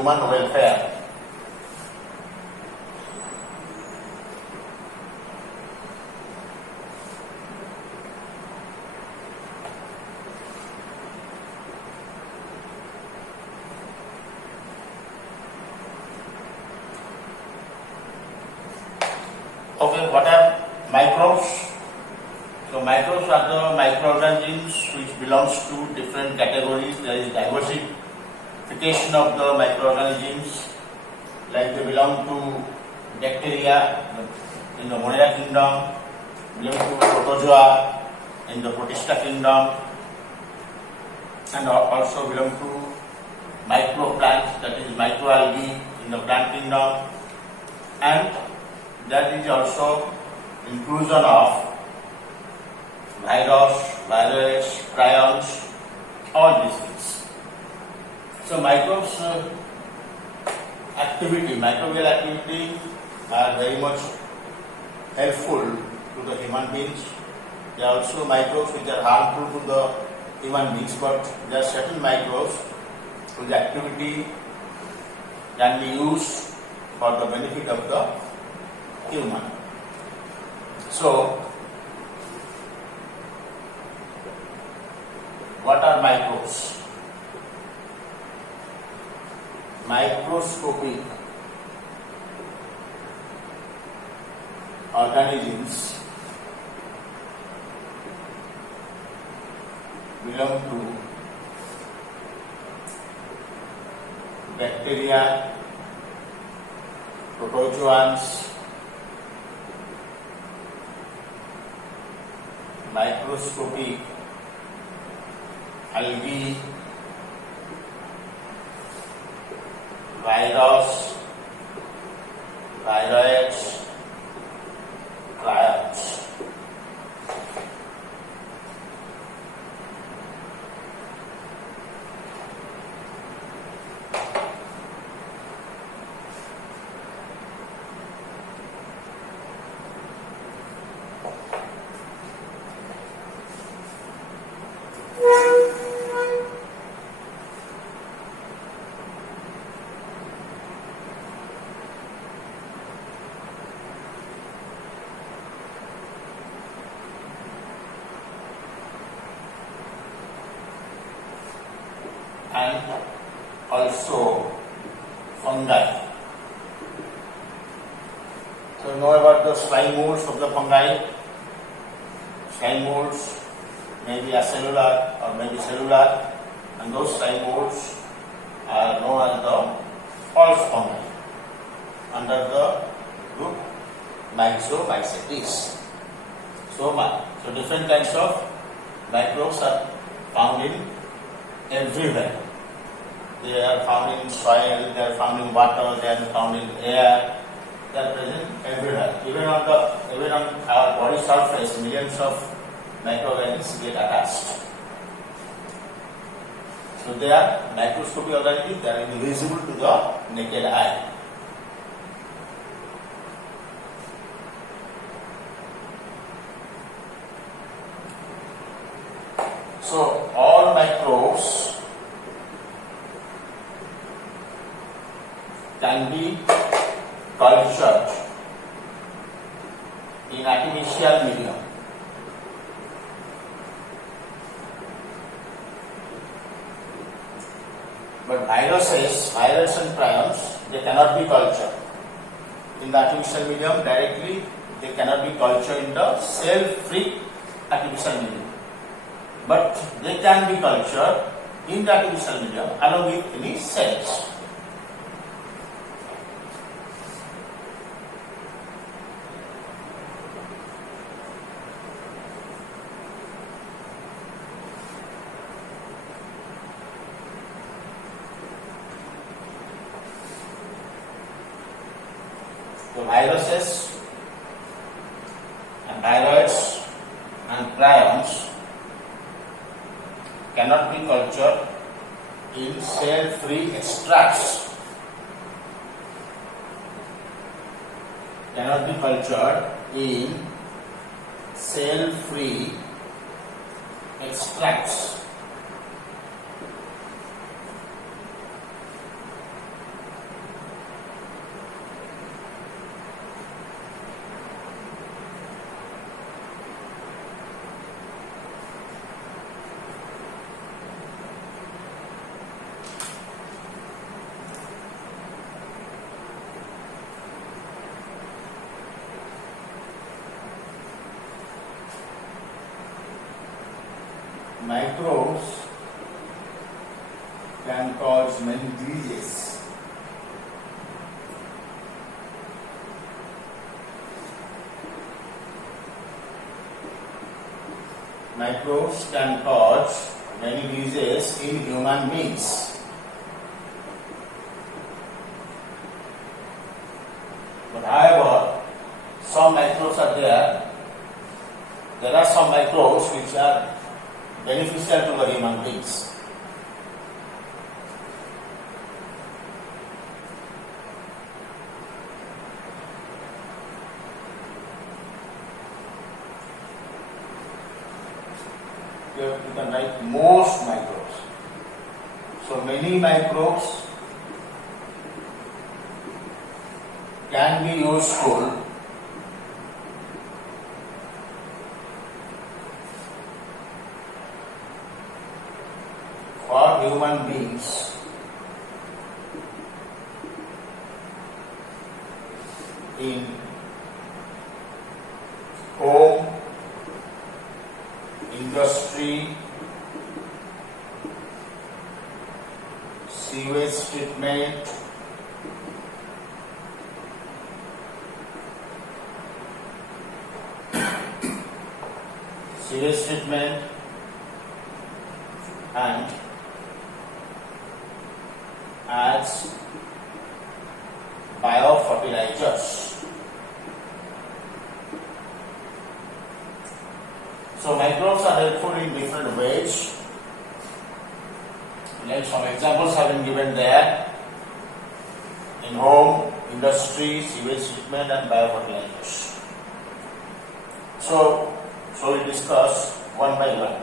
human welfare. Okay, what are microbes? So microbes are the microorganisms which belongs to different categories. There is diversification of the microorganisms, like they belong to bacteria in the Monera kingdom, belong to protozoa in the Protista kingdom, and also belong to microplants, that is microalgae in the plant kingdom, and that is also inclusion of virus, viruses, prions, all these things. So microbes microbial activity are very much helpful to the human beings. There are also microbes which are harmful to the human beings, but there are certain microbes whose activity can be used for the benefit of the human. So, what are microbes? Microscopic organisms belong to bacteria, protozoans, microscopic algae, virus, viroids, prions. And also fungi. So know about the slime molds of the fungi. Slime molds may be acellular or may be cellular, and those slime molds are known as the false fungi under the group Myxomycetes. So different kinds of microbes are found in everywhere. They are found in soil, they are found in water, they are found in air, they are present everywhere. Even on our body surface, millions of microorganisms get attached. So they are microscopic organisms, they are invisible to the naked eye. So all microbes can be cultured in artificial medium. But viruses and prions, they cannot be cultured in the artificial medium directly. They cannot be cultured in the cell-free artificial medium. But they can be cultured in the artificial medium along with any cells. So viruses and viroids and prions cannot be cultured in cell-free extracts. Cannot be cultured in cell-free extracts. microbes can cause many diseases. Microbes can cause many diseases in human beings. But however, some microbes are there. There are some microbes which are beneficial to the human beings. You can write most microbes. So many microbes can be useful for human beings in home, industry, sewage treatment, and as biofertilizers. So microbes are helpful in different ways. Like some examples have been given there in home, industry, sewage treatment and biofertilizers. So we'll discuss one by one.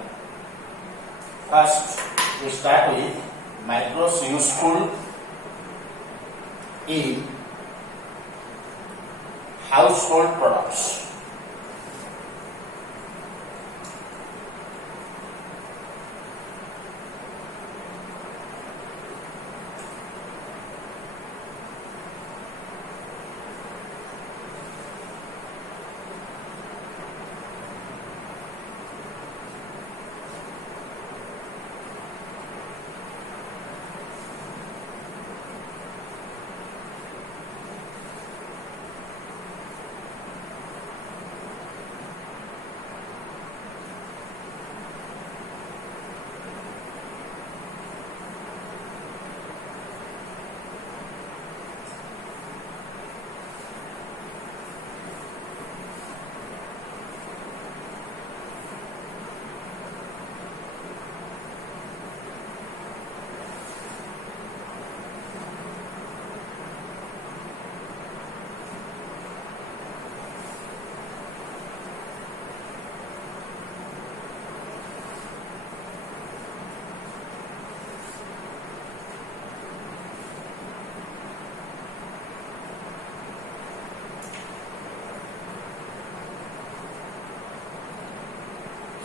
First, we start with microbes useful in household products.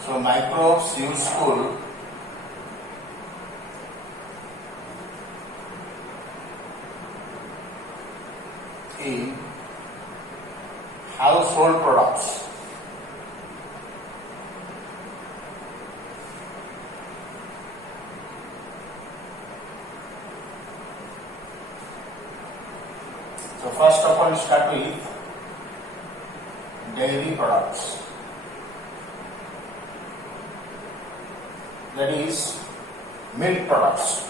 So microbes useful in household products. So first of all, start with dairy products. That is milk products.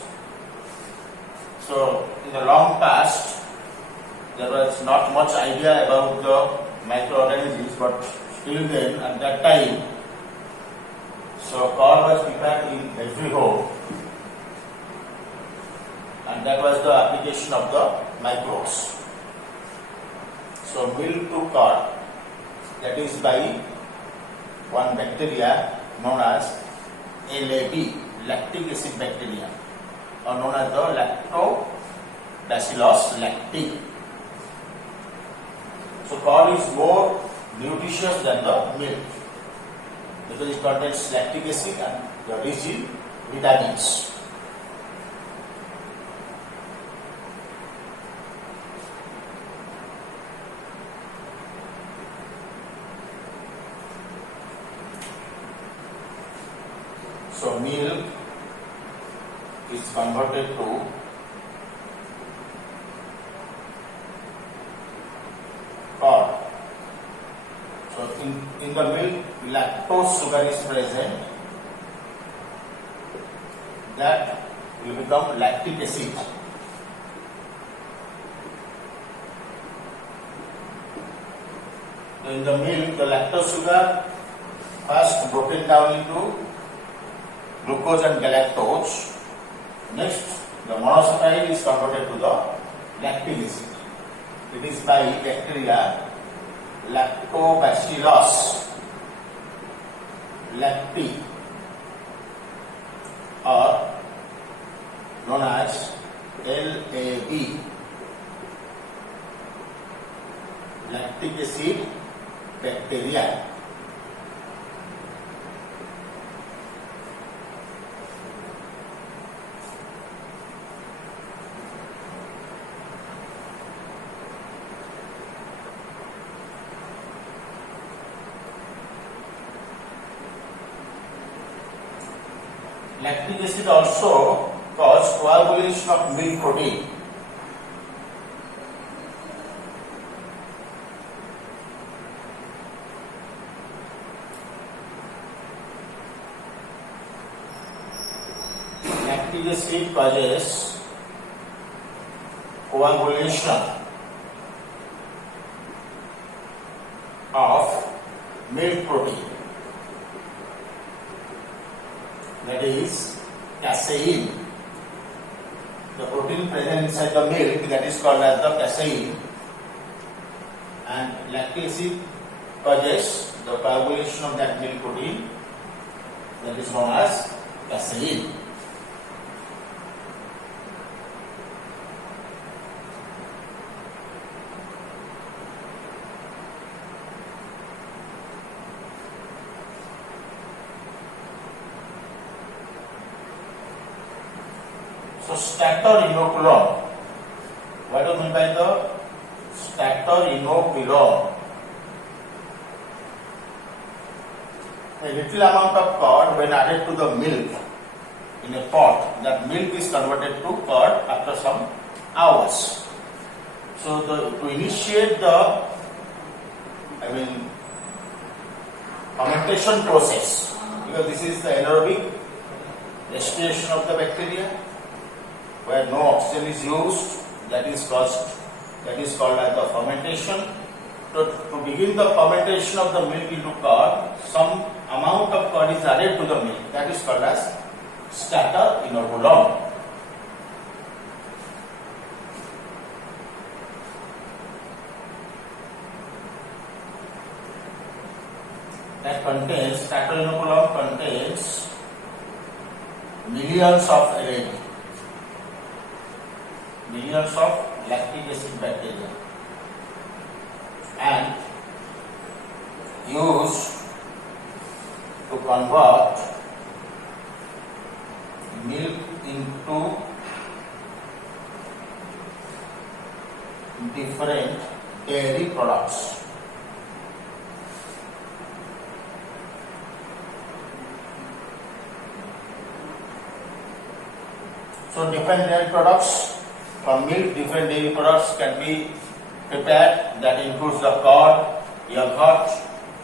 So in the long past, there was not much idea about the microorganisms, but still then at that time, so curd was prepared in every home, and that was the application of the microbes. So milk to curd, that is by one bacteria known as LAB, lactic acid bacteria, or known as the Lactobacillus lactic. So curd is more nutritious than the milk because it contains lactic acid and the rich in vitamins. So milk is converted to curd. So in the milk, lactose sugar is present. That will become lactic acid. So in the milk, the lactose sugar first broken down into glucose and galactose. Next, the monosaccharide is converted to the lactic acid. It is by bacteria Lactobacillus lacti, or known as LAB, lactic acid bacteria. Lactic acid also causes coagulation of milk protein. Lactic acid causes coagulation of milk protein. That is casein. The protein present inside the milk, that is called as the casein, and lactic acid causes the coagulation of that milk protein, that is known as casein. So stator inoculum. What do you mean by the stator inoculum? A little amount of curd when added to the milk in a pot, that milk is converted to curd after some hours. So to initiate the fermentation process, because this is the anaerobic respiration of the bacteria, where no oxygen is used, that is called as the fermentation. So to begin the fermentation of the milk into curd, some amount of curd is added to the milk, that is called as stator inoculum. Stator inoculum contains millions of LAB. Millions of lactic acid bacteria, and used to convert milk into different dairy products. So different dairy products. From milk, different dairy products can be prepared, that includes the curd, yogurt,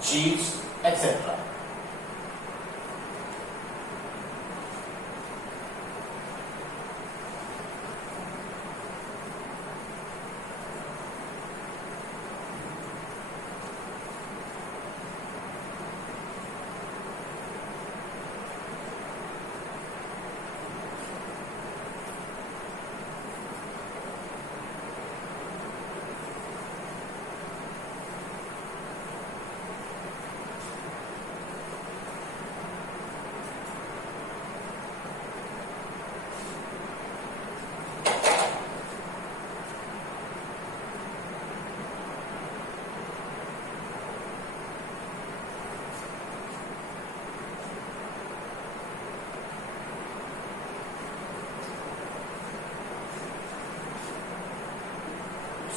cheese, etc.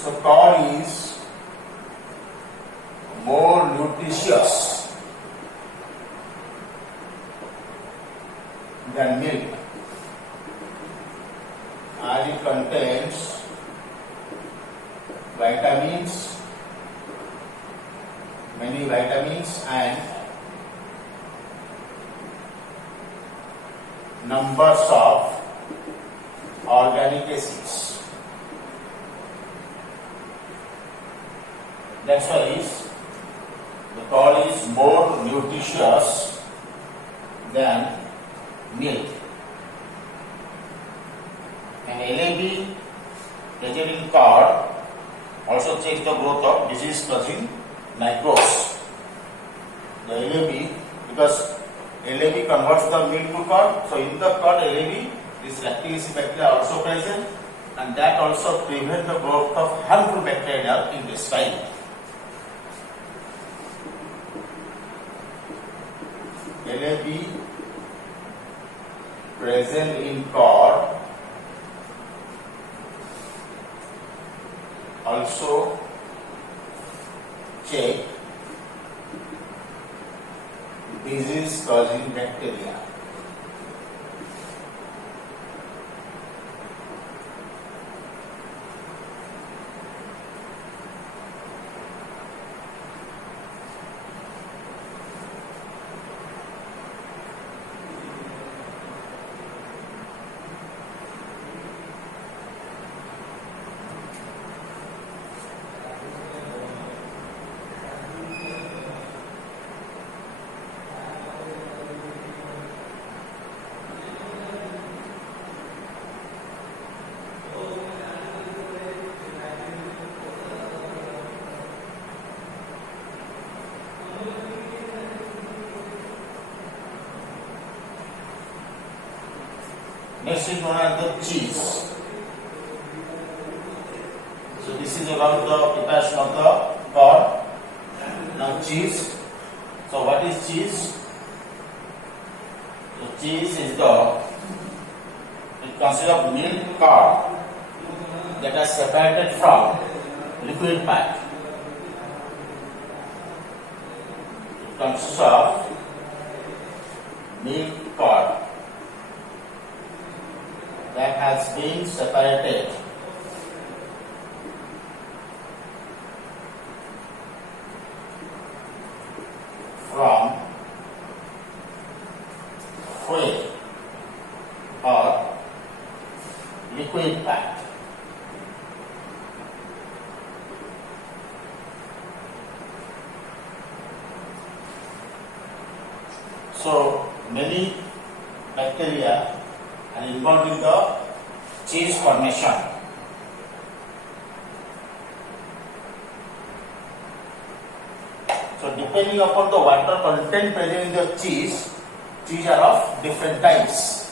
So curd is more nutritious than milk, as it contains vitamins, many vitamins and numbers of organic acids. That's why the curd is more nutritious than milk. And LAB present in curd also checks the growth of disease-causing microbes. The LAB, because LAB converts the milk to curd, so in the curd LAB, this lactic acid bacteria are also present, and that also prevents the growth of harmful bacteria in the intestine. LAB present in curd also check disease causing bacteria. Next is known as the cheese. So this is about the preparation of the curd. Now cheese. So what is cheese? So cheese is it consists of milk, curd that are separated from liquid part. It consists of milk, curd that has been separated from fluid or liquid part. So many bacteria are involved in the cheese formation. So depending upon the water content present in the cheese are of different types.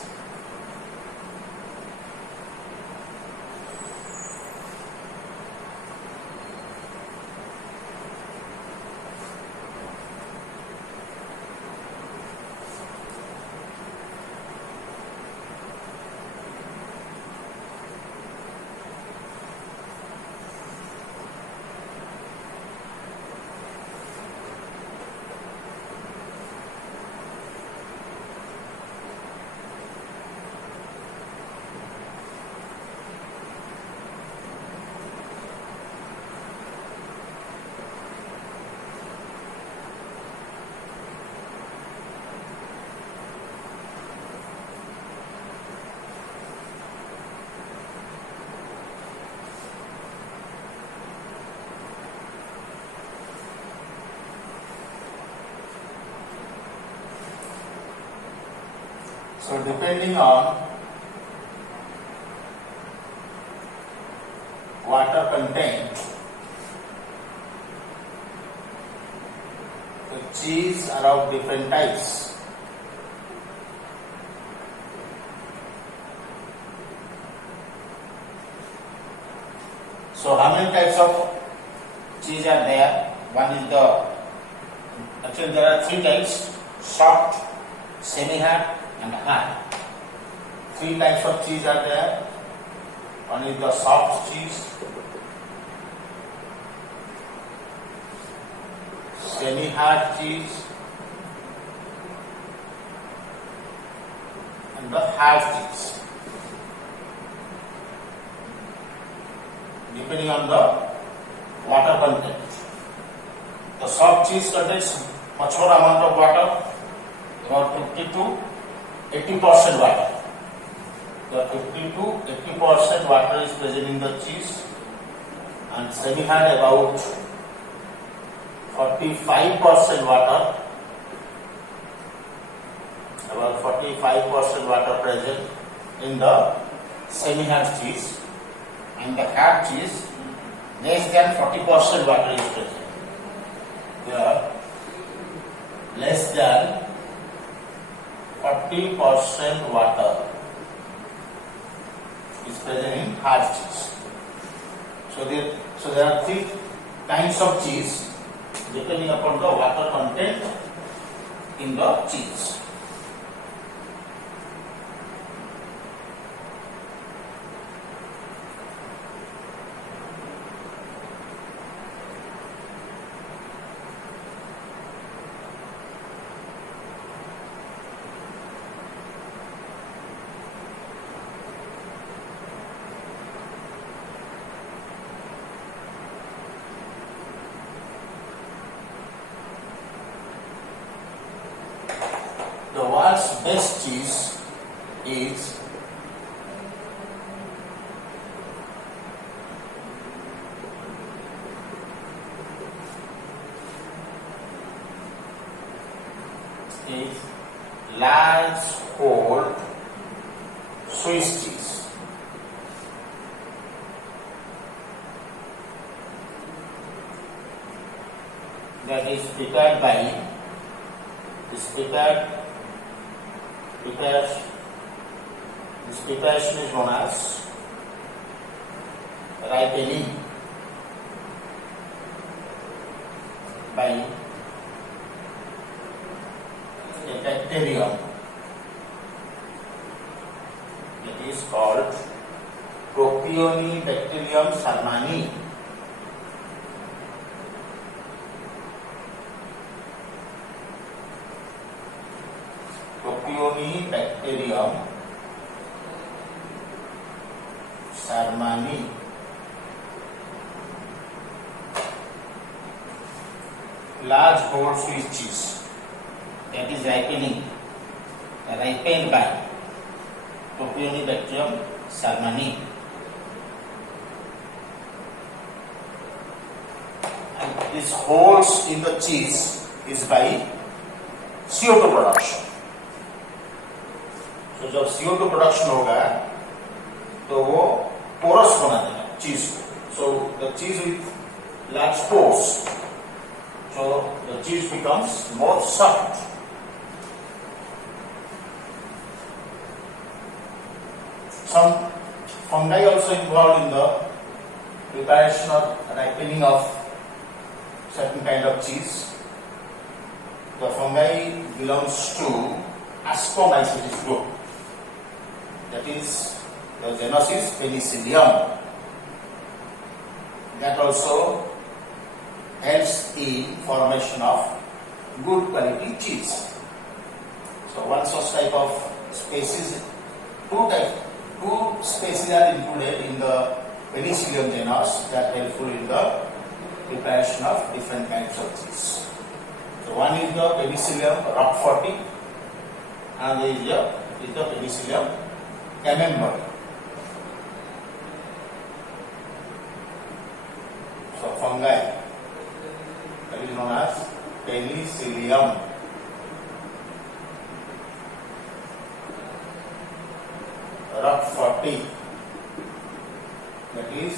So depending on water content, the cheese are of different types. So how many types of cheese are there? One is actually there are three types: soft, semi-hard and hard. Three types of cheese are there. One is the soft cheese, semi-hard cheese, and hard cheese, depending on the water content. The soft cheese contains much more amount of water, about 50 to 80% water. The 50 to 80% water is present in the cheese, and semi-hard about 45% water. About 45% water present in the semi-hard cheese, and the hard cheese less than 40% water is present. Here, less than 40% water is present in hard cheese. So there are three kinds of cheese depending upon the water content in the cheese. The world's best cheese is large whole Swiss cheese. That is prepared by this preparation is known as ripening by a bacterium that is called Propionibacterium sarmanii. Propionibacterium sarmanii. Large whole Swiss cheese that is ripened by Propionibacterium sarmanii. And this holes in the cheese is by CO2 production. तो जब CO2 production होगा तो वो porous बना देगा चीज को. So the चीज with large pores, so the cheese becomes more soft. Some fungi also involved in the preparation or ripening of certain kind of cheese. The fungi belongs to Ascomycetes group. That is, the genus is Penicillium. That also helps in formation of good quality cheese. So one such type of species, two species are included in the Penicillium genus that are helpful in the preparation of different kinds of cheese. So one is the Penicillium roqueforti, and is the Penicillium camembert. So fungi that is known as Penicillium roqueforti, that is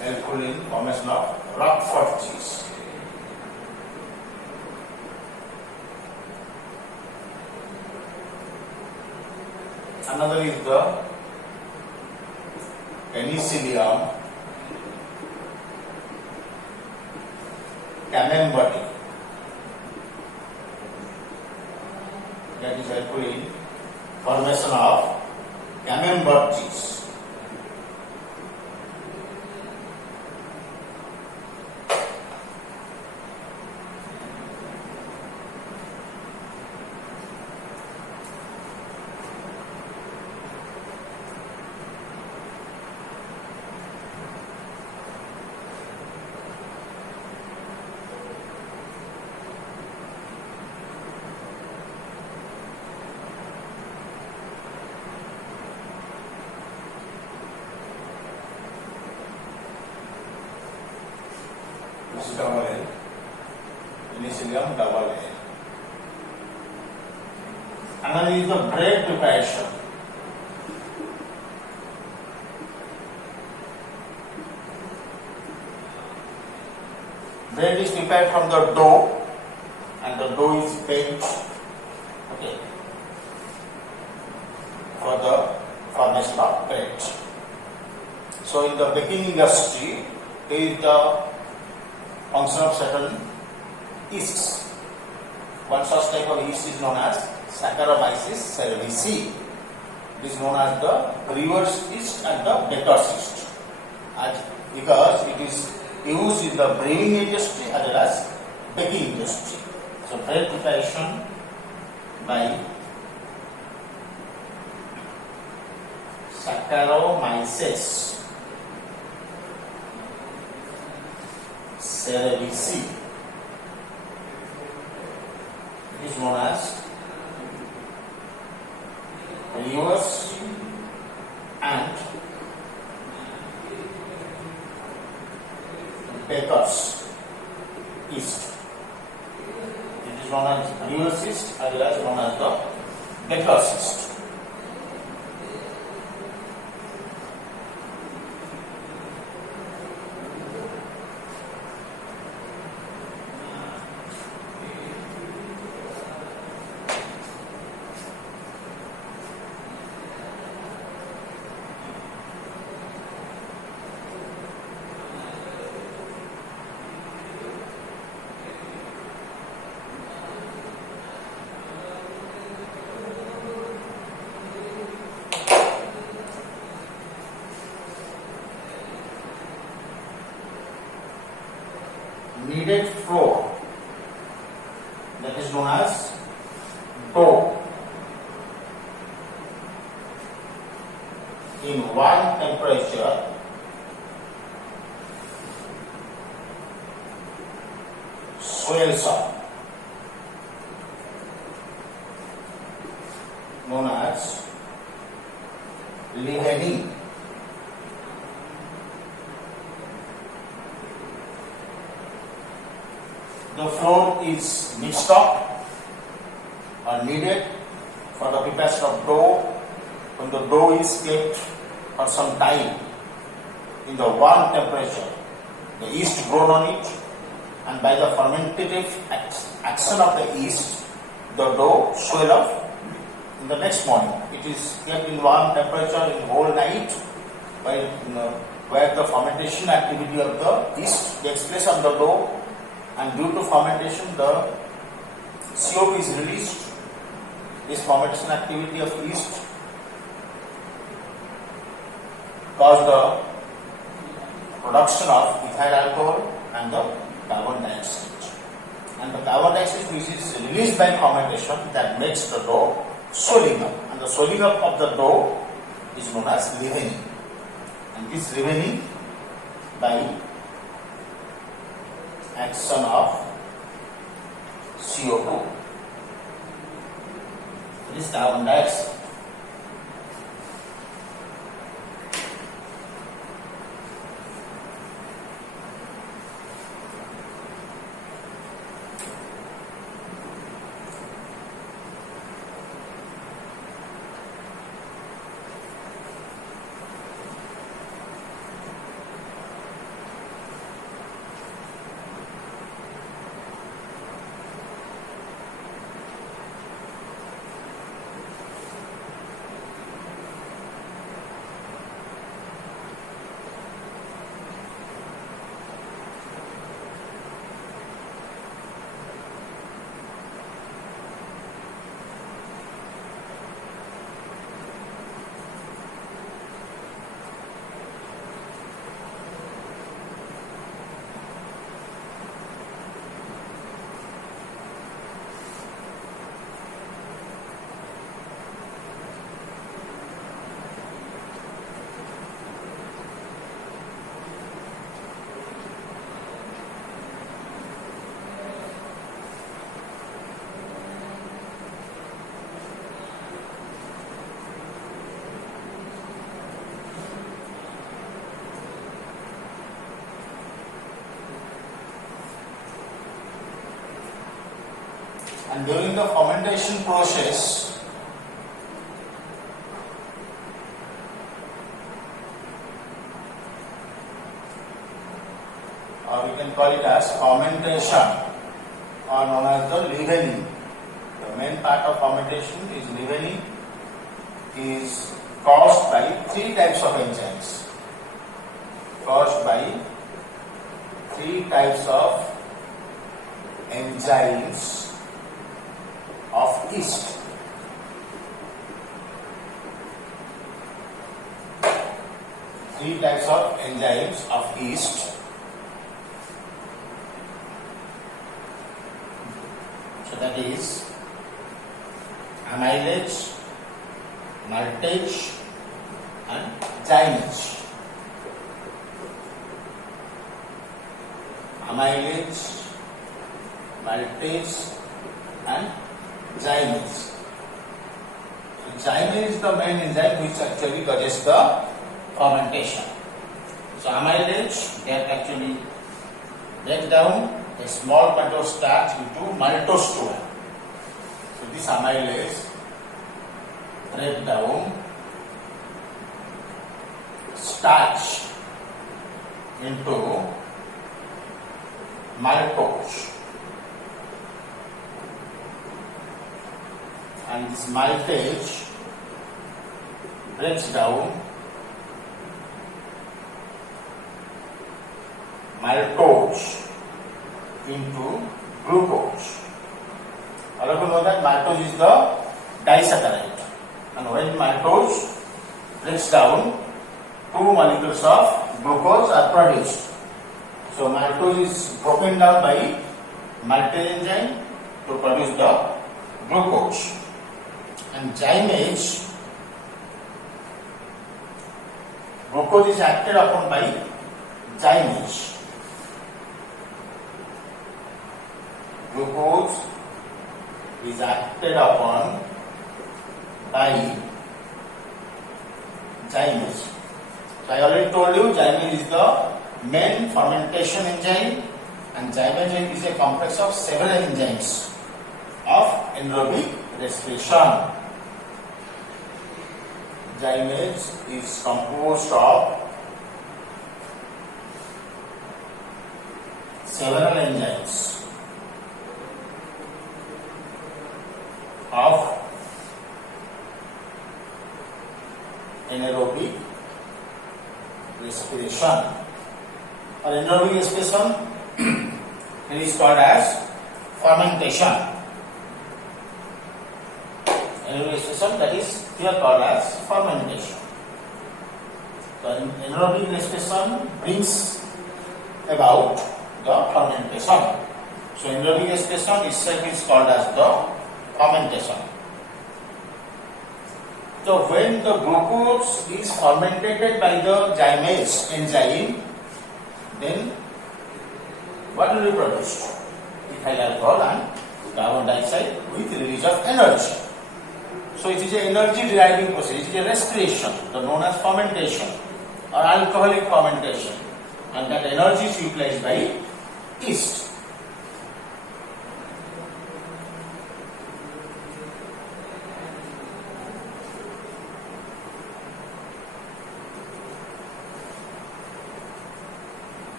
helpful in formation of Roquefort cheese. Another is the Penicillium camembert, that is helpful in formation of camembert cheese. This is double L. Penicillium double L. Another is the bread preparation. Bread is prepared from the dough, and the dough is baked, okay, for the formation of bread. So in the baking industry, there is the function of certain yeasts. One such type of yeast is known as Saccharomyces cerevisiae. It is known as the brewer's yeast and the baker's yeast, because it is used in the brewing industry as well as baking industry. So bread preparation by Saccharomyces cerevisiae is known as brewers and bakers yeast. It is known as brewers yeast as well as known as the bakers yeast. Kneaded flour, that is known as dough, in one temperature swells up, known as leavening. The flour is mixed up or kneaded for the preparation of dough. When the dough is kept for some time in the warm temperature, the yeast grown on it, and by the fermentative action of the yeast, the dough swell up in the next morning. It is kept in warm temperature in whole night, where the fermentation activity of the yeast takes place on the dough. And due to fermentation, the CO2 is released. This fermentation activity of yeast causes the production of ethyl alcohol and the carbon dioxide. And the carbon dioxide which is released by fermentation, that makes the dough swelling up. And the swelling up of the dough is known as leavening. And this leavening by action of CO2. This is carbon dioxide. And during the fermentation process, or we can call it as fermentation, or known as the leavening. The main part of fermentation is leavening, is caused by three types of enzymes. Caused by three types of enzymes of yeast. Three types of enzymes of yeast. So that is amylase, maltase and zymase. Amylase, maltase and zymase. So zymase is the main enzyme which actually causes the fermentation. So amylase that actually breaks down a small part of starch into maltose sugar. So this amylase breaks down starch into maltose, and this maltase breaks down maltose into glucose. All of you know that maltose is the disaccharide, and when maltose breaks down, two molecules of glucose are produced. So maltose is broken down by maltase enzyme to produce the glucose, and zymase, glucose is acted upon by zymase. Glucose is acted upon by zymase. So I already told you zymase is the main fermentation enzyme, and zymase is a complex of several enzymes of anaerobic respiration. Zymase is composed of several enzymes of anaerobic respiration. Or anaerobic respiration it is called as fermentation. Anaerobic respiration that is here called as fermentation. So anaerobic respiration brings about the fermentation. So anaerobic respiration itself is called as the fermentation. So when the glucose is fermented by the zymase enzyme, then what will be produced? Ethyl alcohol and carbon dioxide with release of energy. So it is an energy deriving process, it is a respiration, known as fermentation or alcoholic fermentation, and that energy is utilized by yeast.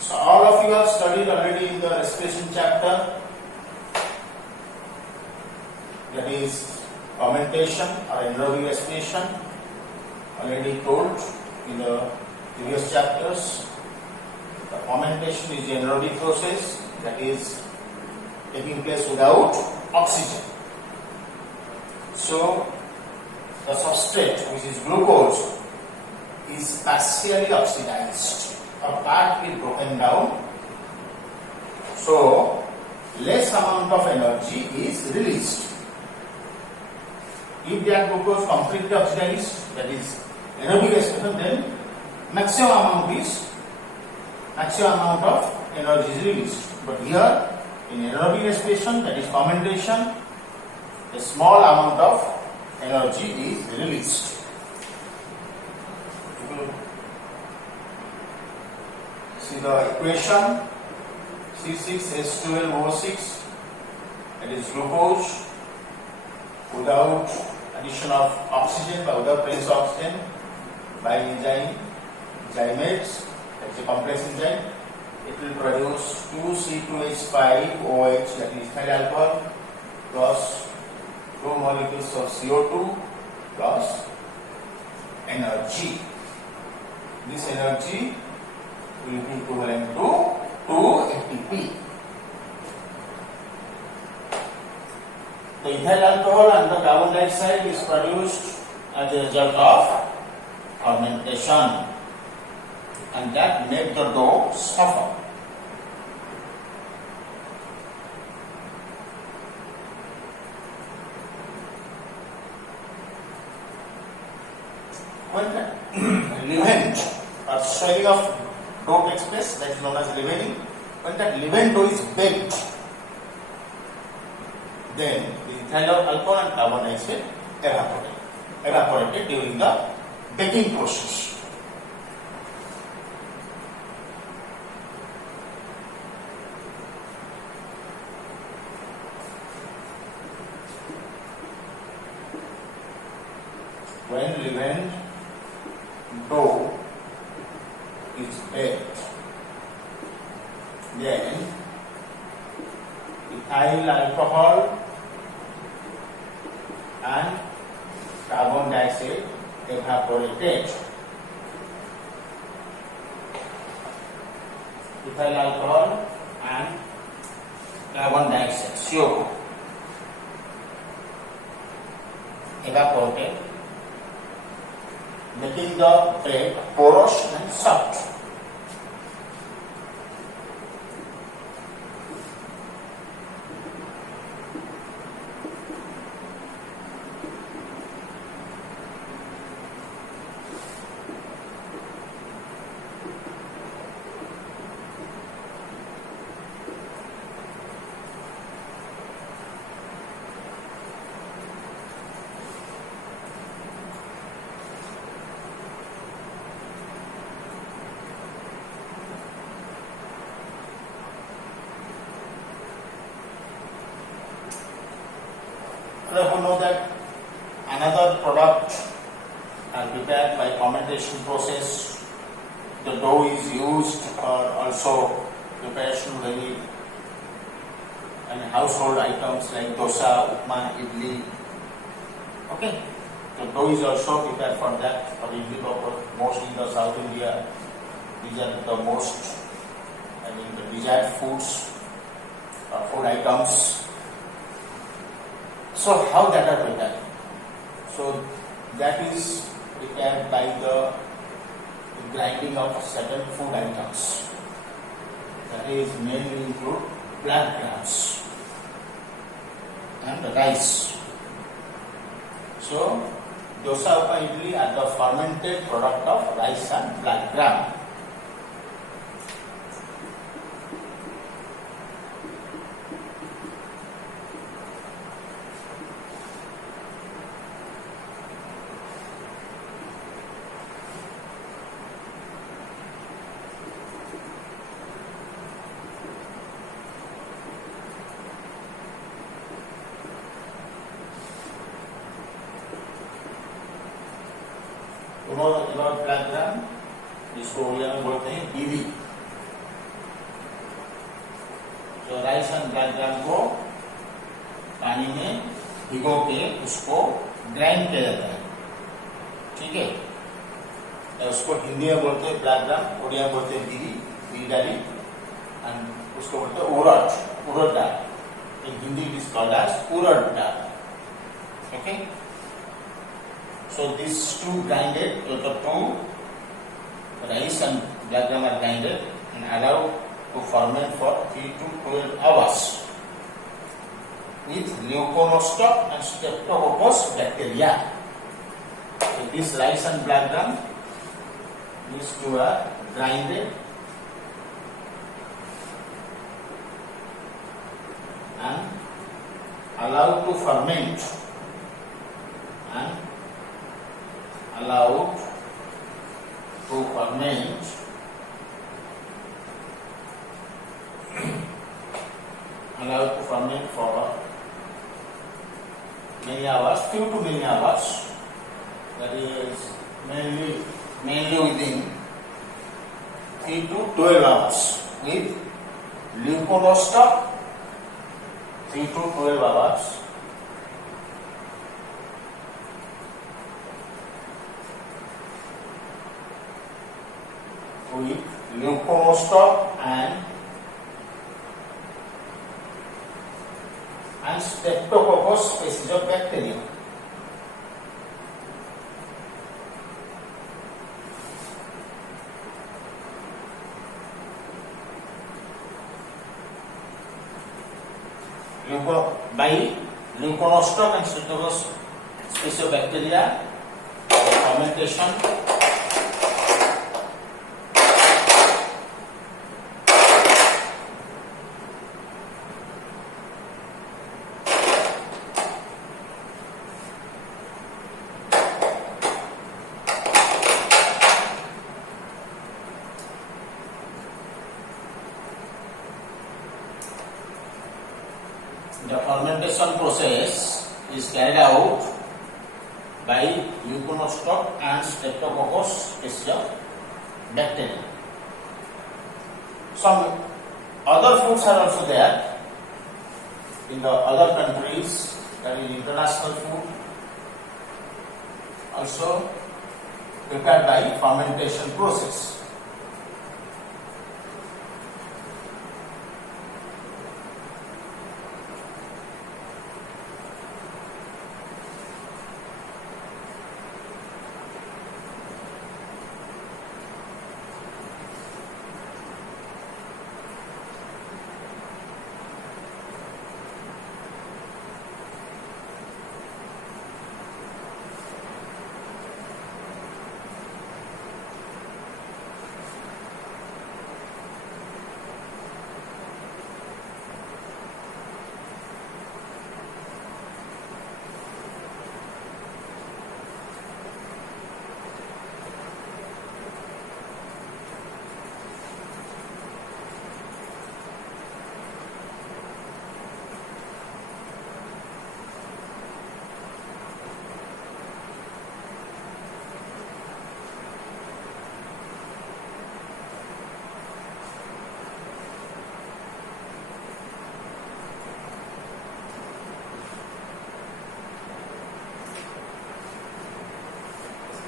So all of you have studied already in the respiration chapter, that is fermentation or anaerobic respiration, already told in the previous chapters. The fermentation is the anaerobic process that is taking place without oxygen. So the substrate, which is glucose, is partially oxidized. A part is broken down, so less amount of energy is released. If that glucose completely oxidized, that is anaerobic respiration, then maximum amount of energy is released. But here in anaerobic respiration, that is fermentation, a small amount of energy is released. See the equation, C6H12O6 that is glucose without addition of oxygen, but without presence of oxygen by enzyme zymates, that's a complex enzyme. It will produce 2C2H5OH, that is ethyl alcohol, plus 2 molecules of CO2 plus energy. This energy will be equivalent to 2 ATP. The ethyl alcohol and the carbon dioxide is produced as a result of fermentation, and that make the dough suffer. When leavened or swelling of dough takes place, that is known as leavening. When that leavened dough is baked, then the ethyl alcohol and carbon dioxide evaporated during the baking process. When leavened dough is baked, then ethyl alcohol and carbon dioxide evaporated. Ethyl alcohol and carbon dioxide, CO2, evaporated, making the bread porous and soft. You know that another product prepared by fermentation process, the dough is used for also preparation of very household items like dosa, upma, idli. Okay, the dough is also prepared for that, for idli purpose, mostly in the South India. These are the most, the desired foods, food items. So how that are prepared? So that is prepared by the grinding of certain food items. That is mainly include black grams and rice. So dosa, upma, idli are the fermented product of rice and black gram. about black gram, जिसको उड़िया में बोलते हैं बीवी। तो rice and black gram को पानी में भिगो के उसको ग्राइंड किया जाता है, ठीक है। तो उसको हिंदी में बोलते हैं ब्लैक ग्राम, उड़िया में बोलते हैं बीवी, बीवी डाली, एंड उसको बोलते हैं उड़द दाल। In Hindi it is called as urad dal. Okay. So these two grinded, the two rice and black gram are grinded and allowed to ferment for 3 to 12 hours with leuconostoc and streptococcus bacteria. So this rice and black gram, these two are grinded and allowed to ferment for many hours, few to many hours. That is mainly within 3 to 12 hours with leukonostoc 3 to 12 hours. With leukonostoc and Streptococcus species of bacteria. By leukonostoc and Streptococcus species of bacteria, fermentation the fermentation process is carried out by leukonostoc and Streptococcus species of bacteria. Some other foods are also there in the other countries, that is international food, also prepared by fermentation process.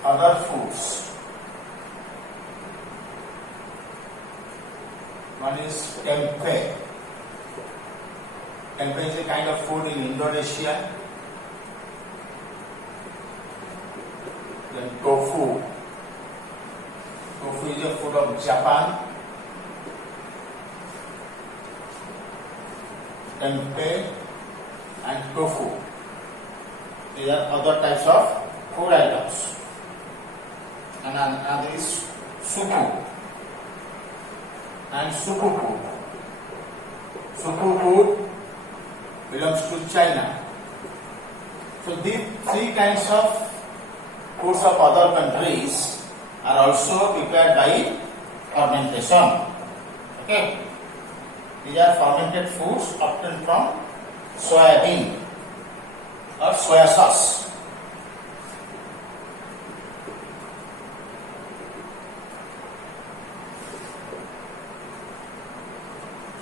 Other foods. One is tempeh. Tempeh is a kind of food in Indonesia. Then tofu. Tofu is a food of Japan. Tempeh and tofu. These are other types of food items. And another is supu and supu food. Supu food belongs to China. So these three kinds of foods of other countries are also prepared by fermentation. Okay, these are fermented foods obtained from soybean or soya sauce.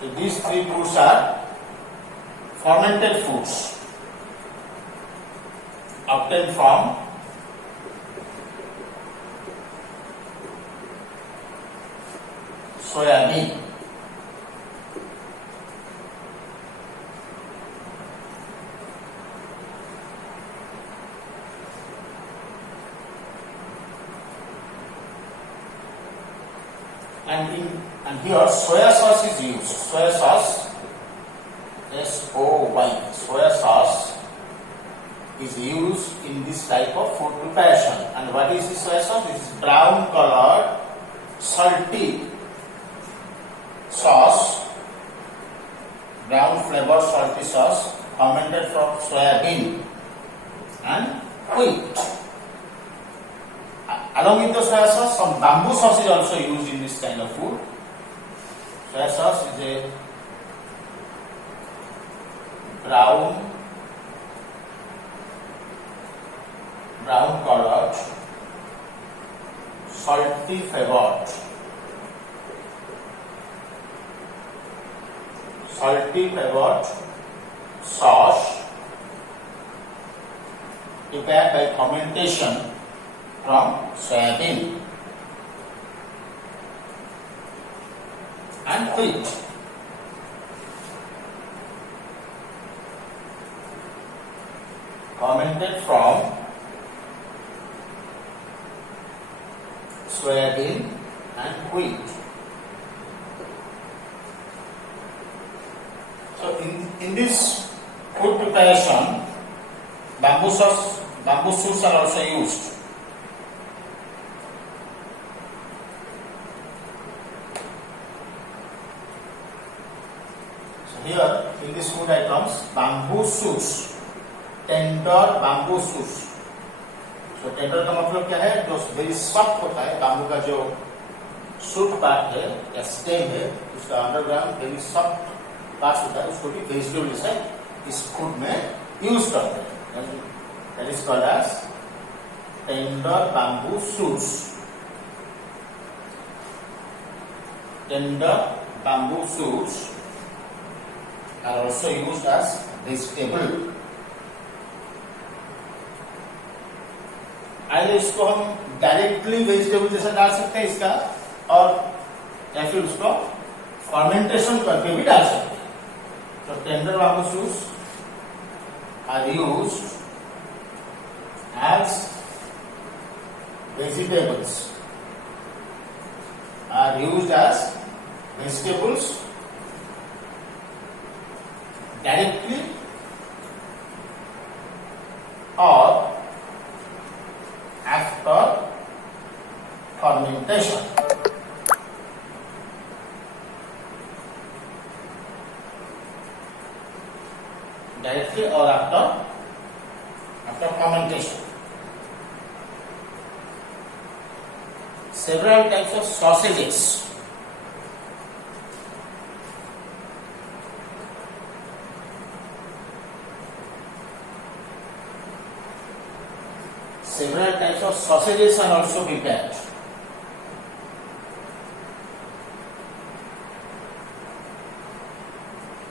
So these three foods are fermented foods obtained from soya bean. And here soya sauce is used. Soya sauce, S-O-Y, soya sauce is used in this type of food preparation. And what is this soya sauce? This is brown colored, salty sauce, brown flavored salty sauce fermented from soya bean and wheat. Along with the soya sauce, some bamboo sauce is also used in this kind of food. Soya sauce is a brown flavored sauce prepared by fermentation from soybean and wheat. Fermented from soybean and wheat. So in this food preparation, bamboo shoots are also used. So here in this food items, bamboo shoots, tender bamboo shoots. तो tender का मतलब क्या है? जो very soft होता है, bamboo का जो शूट पार्ट है या स्टेम है, उसका अंडरग्राउंड वेरी सॉफ्ट पार्ट होता है, उसको भी वेजिटेबल से इस फूड में यूज करते हैं. That is called as tender bamboo shoots. Tender bamboo shoots are also used as vegetable. आइए इसको हम डायरेक्टली वेजिटेबल जैसा डाल सकते हैं इसका, और या फिर उसको फर्मेंटेशन करके भी डाल सकते हैं. तो tender bamboo shoots are used as vegetables, directly और after fermentation. Directly or after fermentation. Several types of sausages. Several types of sausages are also prepared.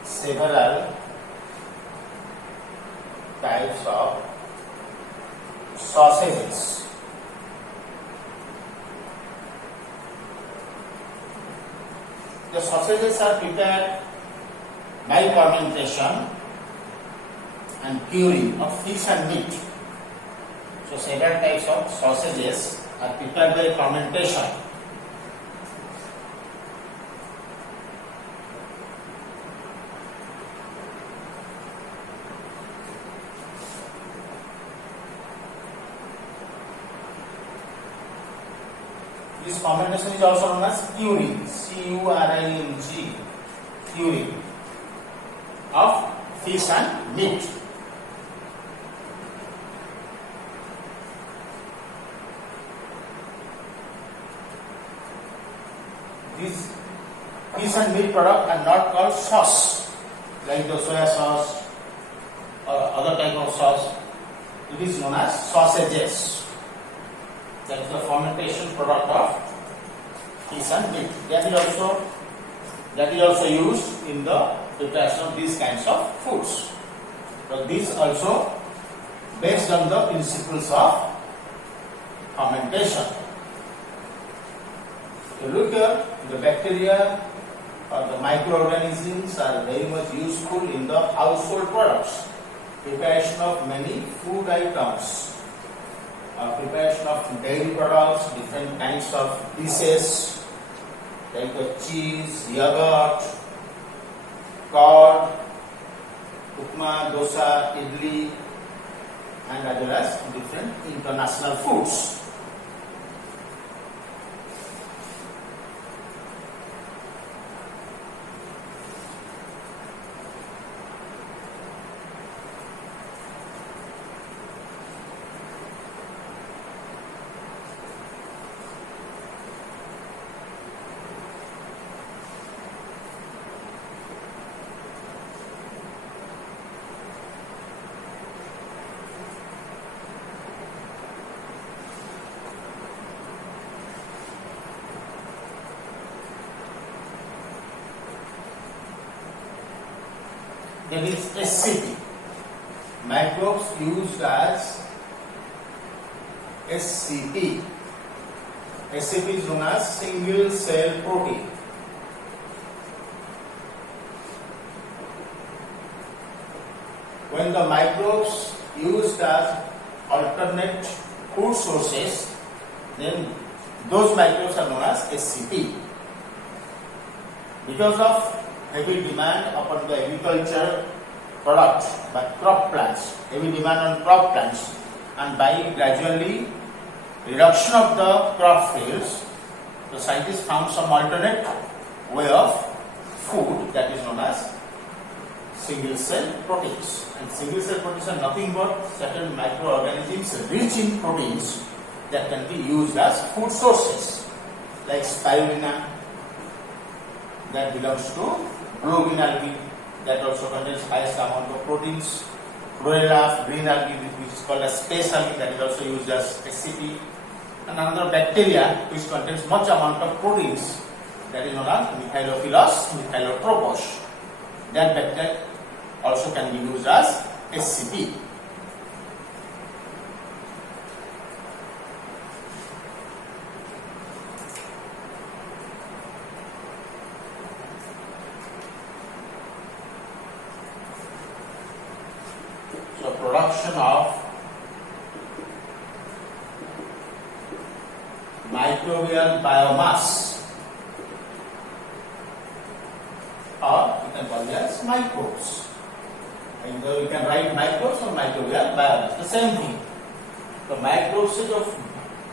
Several types of sausages. The sausages are prepared by fermentation and curing of fish and meat. So several types of sausages are prepared by fermentation. This fermentation is also known as curing, C-U-R-I-N-G, curing of fish and meat. These fish and meat products are not called sauce, like the soya sauce or other type of sauce. It is known as sausages. That is the fermentation product of fish and meat. That is also used in the preparation of these kinds of foods. So these also based on the principles of fermentation. So look here, the bacteria or the microorganisms are very much useful in the household products, preparation of many food items, preparation of dairy products, different kinds of dishes like the cheese, yogurt, curd, upma, dosa, idli, and as well as different international foods. That is SCP. Microbes used as SCP. SCP is known as single cell protein. When the microbes used as alternate food sources, then those microbes are known as SCP. Because of heavy demand upon the agriculture products by crop plants, heavy demand on crop plants, and by gradually reduction of the crop fields, the scientists found some alternate way of food that is known as single cell proteins. And single cell proteins are nothing but certain microorganisms rich in proteins that can be used as food sources, like spirulina that belongs to blue green algae, that also contains highest amount of proteins. Chlorella, green algae, which is called as space algae, that is also used as SCP. And another bacteria which contains much amount of proteins, that is known as Methylophyllus methylotropos. That bacteria also can be used as SCP. So production of microbial biomass, or you can call it as microbes. And you can write microbes or microbial biomass, the same thing. The microbes is of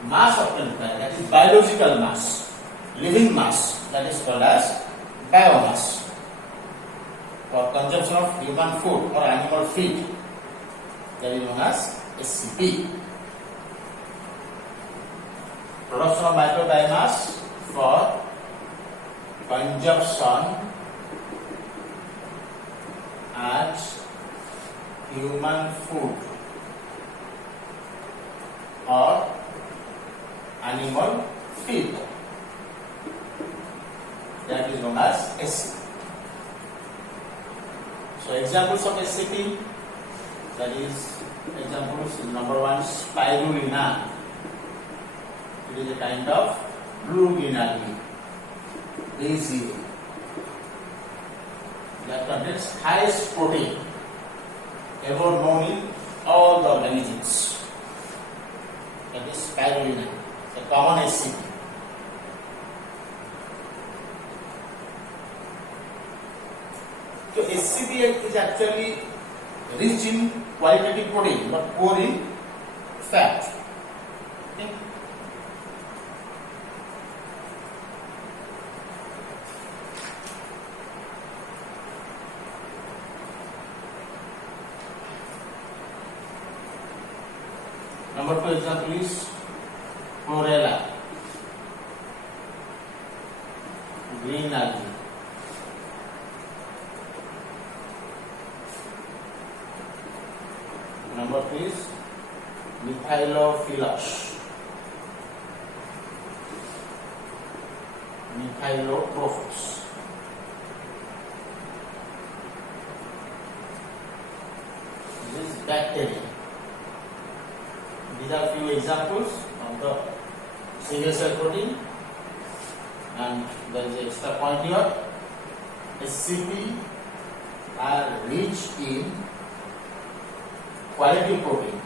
mass obtained, that is biological mass, living mass, that is called as biomass. For consumption of human food or animal feed, that is known as SCP. Production of microbiomass for consumption as human food or animal feed, that is known as SCP. So examples of SCP, that is examples number one, spirulina. It is a kind of blue green algae, AZA, that contains highest protein ever known in all the organisms. That is spirulina, the common SCP. So SCP is actually rich in qualitative protein but poor in fat. Okay. Number two example is chlorella, green algae. Number three is Methylophyllus methylotropos. This is bacteria. These are few examples of the single cell protein, and there is an extra point here. SCP are rich in quality protein